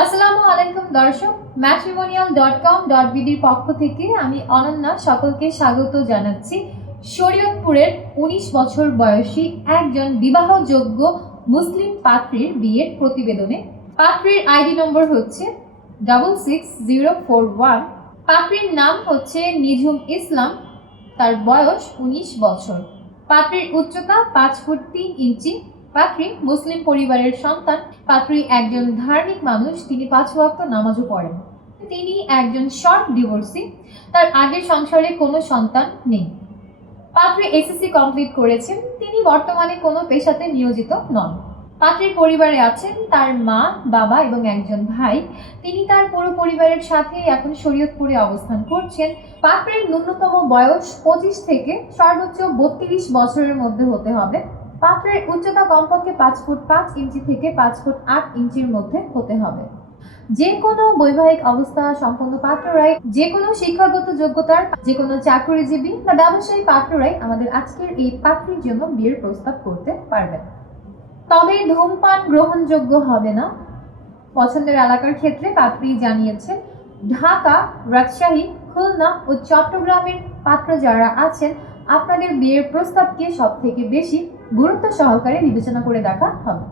আসসালামু আলাইকুম দর্শক, matrimonial.com.bd এর পক্ষ থেকে আমি অনন্যা সকলকে স্বাগত জানাচ্ছি শরীয়তপুরের ১৯ বছর বয়সী একজন বিবাহযোগ্য মুসলিম পাত্রীর বিয়ের প্রতিবেদনে। পাত্রীর আইডি নম্বর হচ্ছে 66041। পাত্রীর নাম হচ্ছে নিঝুম ইসলাম, তার বয়স ১৯ বছর। পাত্রীর উচ্চতা 5 ফুট 3 ইঞ্চি। পাত্রী মুসলিম পরিবারের সন্তান। পাত্রী একজন ধার্মিক মানুষ, তিনি 5 ওয়াক্ত নামাজও পড়েন। তিনি একজন শর্ট ডিভোর্সি, তার আগের সংসারে কোনো সন্তান নেই। পাত্রী এসএসসি কমপ্লিট করেছেন। তিনি বর্তমানে কোনো পেশাতে নিয়োজিত নন। পাত্রীর পরিবারে আছেন তার মা, বাবা এবং একজন ভাই। তিনি তার পুরো পরিবারের সাথে এখন শরীয়তপুরে অবস্থান করছেন। পাত্রীর ন্যূনতম বয়স 25 থেকে সর্বোচ্চ 32 বছরের মধ্যে হতে হবে। পাত্রের উচ্চতা কমপক্ষে 5 ফুট 5 ইঞ্চি থেকে 5 ফুট 8 ইঞ্চির মধ্যে হতে হবে। যে কোনো বৈবাহিক অবস্থা সম্পন্ন পাত্ররাই, যে কোনো শিক্ষাগত যোগ্যতার, যে কোনো চাকরিজীবী বা ব্যবসায়ী পাত্ররাই আমাদের আজকের এই পাত্রীর জন্য বিয়ের প্রস্তাব করতে পারবেন। তবে ধূমপান গ্রহণযোগ্য হবে না। পছন্দের এলাকার ক্ষেত্রে পাত্রী জানিয়েছেন ঢাকা, রাজশাহী, খুলনা ও চট্টগ্রামের পাত্র যারা আছেন, আপনাদের বিয়ের প্রস্তাবকে সবথেকে বেশি গুরুত্ব সহকারে বিবেচনা করে দেখা হবে।